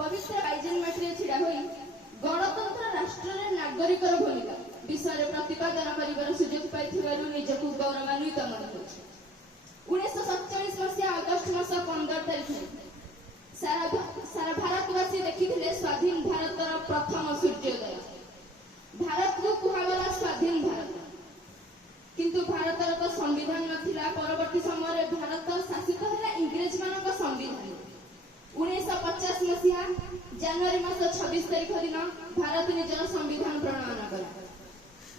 पवित्र बाइजेन माटी छिड़ा होई गणतंत्र राष्ट्र नागरिकर भूमिका विषय प्रतिपादन कर सुजोग पाई निजक गौरवान्वित मन हो 1947 मसीहा अगस्ट मास 15 तारीख सारा भारतवासी देखिथिले स्वाधीन भारतर प्रथम सूर्योदय। भारत को कुहागला स्वाधीन भारत किंतु भारतर तो संविधान नथिला। परवर्ती समय भारत शासित है इंग्रेज मानक संविधान। 1950 मसीहा जनवरी मास 26 तारीख दिन भारत निजर संविधान प्रणयन कला।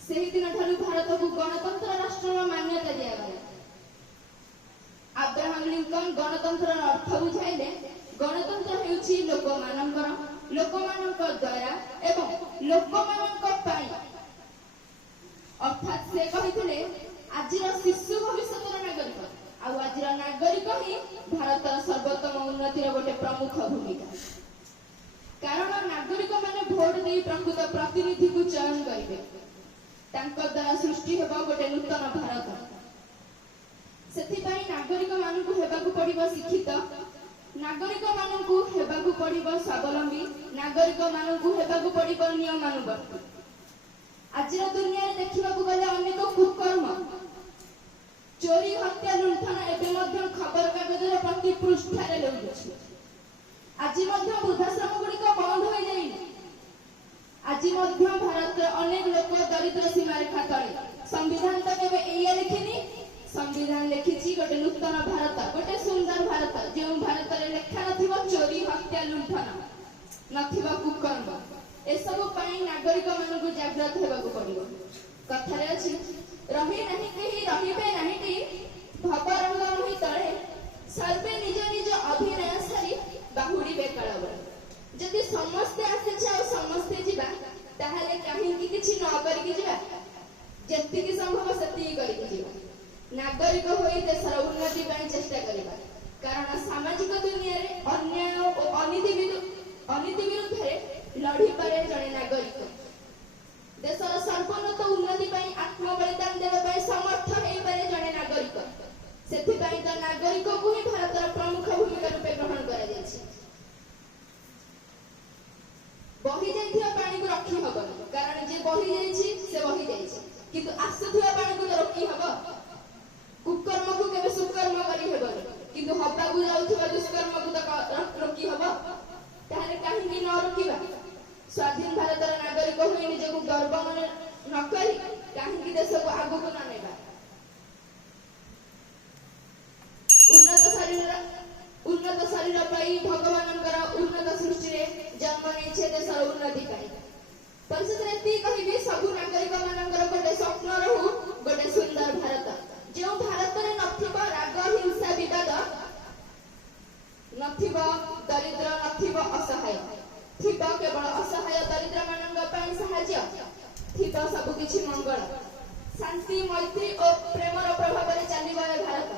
सेही दिन ठारू भारत को गणतंत्र राष्ट्र मान्यता दिया गया। अब्राहम लिंकन गणतंत्र अर्थ बुझाइले गणतंत्र हेउछि लोकमानंकर द्वारा एवं लोकमानंकर पाई। अर्थात से कहिथिले आजिर शिशु भविष्यतर नागरिक आ आजिर नागरिक ही भारतर सर्वोत्तम उन्नतिर गोटे प्रमुख भूमिका। कारण नागरिक माने भोट दे प्रकृत प्रतिनिधि को चयन करिवे। तांको द्वारा सृष्टि हेबा गोटे नूतन भारत। सेथिपाई नागरिक मानकु हेबाकु पड़िबो शिक्षित, नागरिक मानकु हेबाकु पड़िबो स्वावलंबी, नागरिक मानकु हेबाकु पड़िबो नियमानुवर्ती। आजिर दुनिया रे देखिबाकु गले अनेक कुकर्म, चोरी हत्या लुंठन एबे मध्य खबर कागजर प्रति पृष्ठारे लेउछि। आजि मध्य वृद्धाश्रम गुड़िक बंद हो जाइनि। आजि मध्य भारत अनेक लोक दरिद्र सीमा रेखा तले। संविधान तो केबे एया लिखिनी। संविधान लिखिछि गोटे नूतन भारत, गोटे सुंदर भारत, जो भारत रे लेखा नथिबो चोरी हत्या लुंठन नथिबो कुकर्म। ए सब पई नागरिक मानकु जागृत हेबाकु पड़िबो। कथारे अछि रही नाही केही रहिबे नाहीटी भवरंग रही तळे सर्वे निज निज अभिनय सारी बाहुडीबे काळबळ। जदि समस्ते आसे आ समस्ते जिबा ताहाले काहेकि किछि न करिकि जिबा। जेतिकि संभव सेतिकि करिकि जिबा। नागरिक होई देशर उन्नति ପାଇଁ चेष्टा करिबा। कारण सामाजिक दुनिया रे अन्याय और अनीति विरुद्ध लड़ी पारे जणे नागरिक। देशर सर्वोन्नत उन्नति ପାଇଁ आत्मबलिदान देबा ପାଇଁ समर्थ हेई पारे जणे नागरिक। सेथि ପାଇଁ त नागरिक को ही भारतर प्रमुख भूमिका रूपे ग्रहण करा जायछि। बही जाइथिया पानी को रखी हबनी। कारण जे बही जायछि से बही जायछि, किंतु आसुथिया पानी को रखी हबो। कुकर्म को केबे सुकर्म करी हेबनी, किंतु हब्बा को जाउथबा दुष्कर्म को त रोकी हबो। ताहाले काहेकि न रोकिबा। स्वाधीन भारतर नागरिक होई निजको गर्व मन न करी काहेकि देश को आगु को न नेबा। उन्नत शरीर पाई भगवानंकर उन्नत सृष्टि रे जन्म नेछे देशर उन्नति पाई। परिशेष रे ती कहिबी सब नागरिक मानकर गोटे स्वप्न रहू गोटे सुंदर भारत। जो भारत रे नथिबो राग हिंसा विवाद, नथिबो दरिद्र, नथिबो असहाय, थिबो केवल असहाय दरिद्र मानंग पई सहाय्य, थिबो सब किछि मंगल, शांति मैत्री और प्रेमर प्रभाव रे चलिबो भारत।